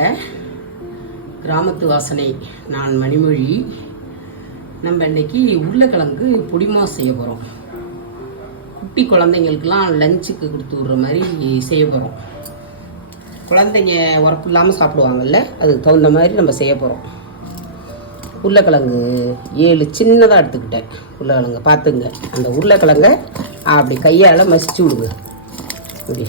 வாங்க. கிராமத்து வாசனை. நான் மணிமொழி. நம்ம இன்னைக்கு உருளைக்கிழங்கு பொடிமா செய்ய போகிறோம். குட்டி குழந்தைங்களுக்கெல்லாம் லஞ்சுக்கு கொடுத்து விடுற மாதிரி செய்ய போகிறோம். குழந்தைங்க உரப்பு இல்லாமல் சாப்பிடுவாங்கல்ல, அதுக்கு தகுந்த மாதிரி நம்ம செய்ய போகிறோம். உருளைக்கிழங்கு 7 சின்னதாக எடுத்துக்கிட்டேன். உருளைக்கிழங்கு பார்த்துங்க. அந்த உருளைக்கிழங்கை அப்படி கையால் மசிச்சு விடுங்க. இப்படி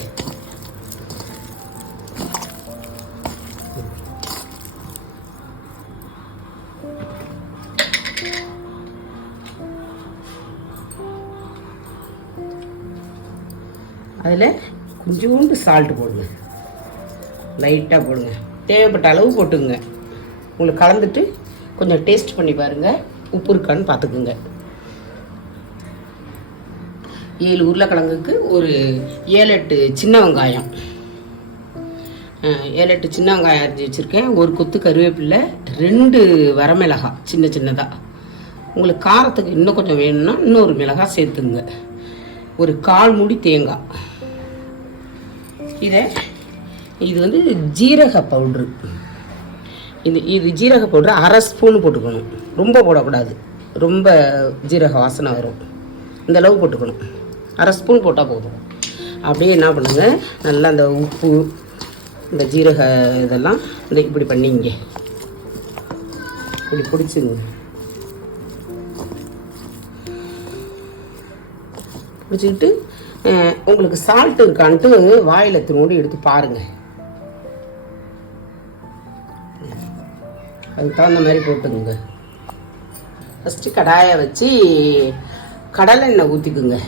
அதில் கொஞ்சோண்டு சால்ட்டு போடுங்க. லைட்டாக போடுங்க. தேவைப்பட்ட அளவு போட்டுங்க. உங்களுக்கு கலந்துட்டு கொஞ்சம் டேஸ்ட் பண்ணி பாருங்கள், உப்பு இருக்கான்னு பார்த்துக்குங்க. 7 உருளைக்கிழங்குக்கு ஒரு 7-8 சின்ன வெங்காயம், 7-8 சின்ன வெங்காயம் அரிஞ்சு வச்சுருக்கேன். ஒரு கொத்து கருவேப்பிலை, 2 வரமிளகாய் சின்ன சின்னதாக. உங்களுக்கு காரத்துக்கு இன்னும் கொஞ்சம் வேணும்னா இன்னொரு மிளகாய் சேர்த்துங்க. ஒரு 1/4 மூடி தேங்காய். இது வந்து ஜீரக பவுட்ரு. இது ஜீரக பவுட்ரு 1/2 ஸ்பூன் போட்டுக்கணும். ரொம்ப போடக்கூடாது, ரொம்ப ஜீரக வாசனை வரும். இந்த அளவு போட்டுக்கணும். 1/2 ஸ்பூன் போட்டால் போதும். அப்படியே என்ன பண்ணுங்க, நல்லா அந்த உப்பு, இந்த ஜீரக இதெல்லாம் இந்த இப்படி பண்ணிங்க, இப்படி பிடிச்சிங்க. பிடிச்சிக்கிட்டு உங்களுக்கு சால்ட்டு இருக்கான்ட்டு வாயில் திரும்பி எடுத்து பாருங்கள். அதுக்கு தகுந்த மாதிரி போட்டுக்குங்க. ஃபஸ்ட்டு கடாயை வச்சு கடலை எண்ணெய் ஊற்றிக்குங்க.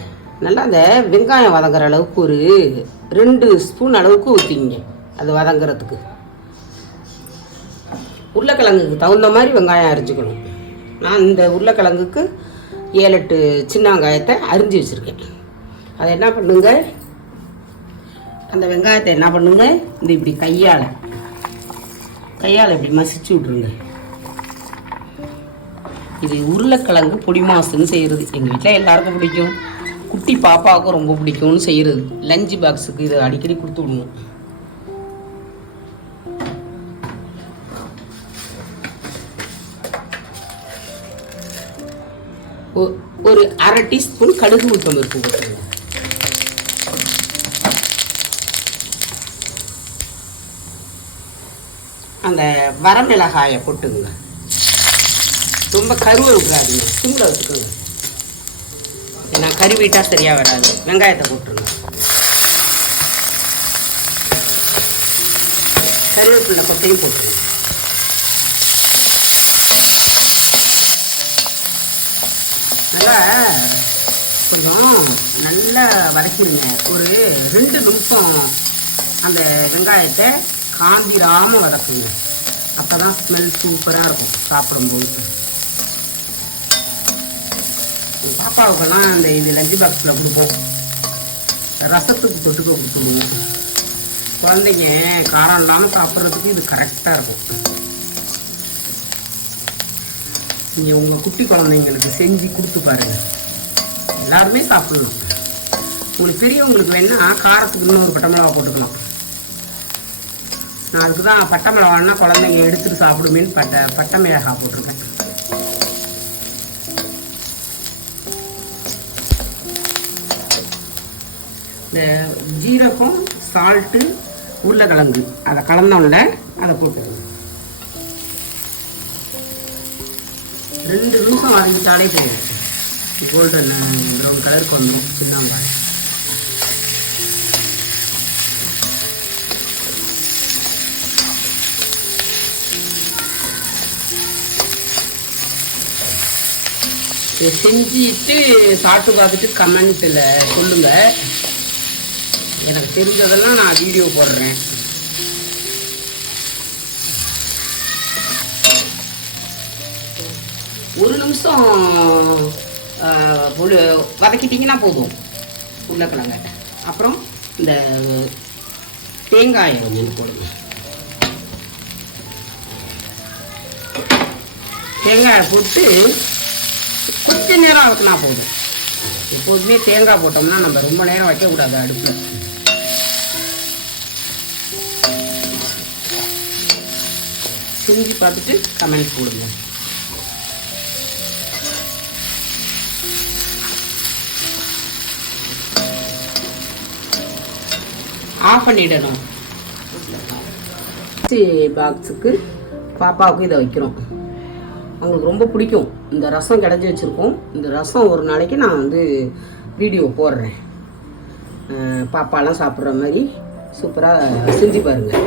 நல்லா அந்த வெங்காயம் வதங்குற அளவுக்கு ஒரு 2 ஸ்பூன் அளவுக்கு ஊற்றிங்க. அது வதங்குறதுக்கு உருளைக்கிழங்குக்கு தகுந்த மாதிரி வெங்காயம் அரிஞ்சிக்கணும். நான் இந்த உருளைக்கிழங்குக்கு 7-8 சின்ன வெங்காயத்தை அரிஞ்சு வச்சுருக்கேன். அதை என்ன பண்ணுங்க, அந்த வெங்காயத்தை என்ன பண்ணுங்க, இந்த இப்படி கையால் இப்படி மசிச்சு விட்ருங்க. இது உருளைக்கிழங்கு பொடி மாசுன்னு செய்கிறது. எங்கள் வீட்டில் எல்லாருக்கும் பிடிக்கும். குட்டி பாப்பாவுக்கும் ரொம்ப பிடிக்கும்னு செய்கிறது. லஞ்சு பாக்ஸுக்கு இது அடிக்கடி கொடுத்து விடணும். ஒரு 1/2 டீஸ்பூன் கடுகு உளுத்தம் பருப்பு போட்டுருங்க. அந்த வரமிளகாயை போட்டுங்க. ரொம்ப கருவை விட்டுறாதீங்க, சிம்மில் வச்சுக்கோங்க. ஏன்னா கருவிட்டா சரியாக வராது. வெங்காயத்தை போட்டுருங்க. கருவேப்பிலை கொட்டையும் போட்டுருங்க. நல்லா கொஞ்சம் நல்லா வதக்கிடுங்க. ஒரு 2 நிமிஷம் அந்த வெங்காயத்தை காந்திராமல் வதக்குங்க. அப்போ தான் ஸ்மெல் சூப்பராக இருக்கும் சாப்பிடும்போது. பாப்பாவுக்கெல்லாம் அந்த இது லஞ்சு பாக்ஸில் கொடுப்போம். ரசத்துக்கு தொட்டுக்க கொடுத்துருவோம். குழந்தைங்க காரம் இல்லாமல் சாப்பிட்றதுக்கு இது கரெக்டாக இருக்கும். நீங்கள் உங்கள் குட்டி குழந்தைங்களுக்கு செஞ்சு கொடுத்து பாருங்கள். எல்லாருமே சாப்பிடலாம். உங்களுக்கு பெரியவங்களுக்கு வேணா காரத்துக்கு இன்னொரு பட்டை மிளகா போட்டுக்கலாம். நான் அதுக்கு தான் பட்டை மிளகான்னா குழந்தைங்க எடுத்துகிட்டு சாப்பிடுமேன்னு பட்டை மிளகாய் போட்டிருக்கேன். இந்த ஜீரகம், சால்ட்டு, உருளைக்கிழங்கு அதை கலந்தோடனே அதை போட்டுருங்க. 2 நிமிஷம் வதங்கிட்டாலே போதும். கோல்டன் ப்ரௌன் கலருக்கு வந்துடும் சின்ன வெங்காயம். செஞ்சுட்டு சாப்பிட்டு பார்த்துட்டு கமெண்ட்டில் சொல்லுங்கள். எனக்கு தெரிஞ்சதெல்லாம் நான் வீடியோ போடுறேன். ஒரு நிமிஷம் வதக்கிட்டிங்கன்னா போதும் உருளைக்கிழங்க. அப்புறம் இந்த தேங்காயை கொஞ்சம் போடுங்க. தேங்காயை போட்டு கொஞ்ச நேரம் வதக்கினா போதும். எப்போதுமே தேங்காய் போட்டோம்னா நம்ம ரொம்ப நேரம் வைக்கக்கூடாது அடுப்பில். செஞ்சு பார்த்துட்டு கமெண்ட் போடுங்க. ஆஃப் பண்ணிடணும். பாக்ஸுக்கு பாப்பாவுக்கு இதை வைக்கிறோம். அவங்களுக்கு ரொம்ப பிடிக்கும். இந்த ரசம் கிடச்சி வச்சுருக்கோம். இந்த ரசம் ஒரு நாளைக்கு நான் வந்து வீடியோ போடுறேன். பாப்பாலாம் சாப்பிட்ற மாதிரி சூப்பராக செஞ்சு பாருங்கள்.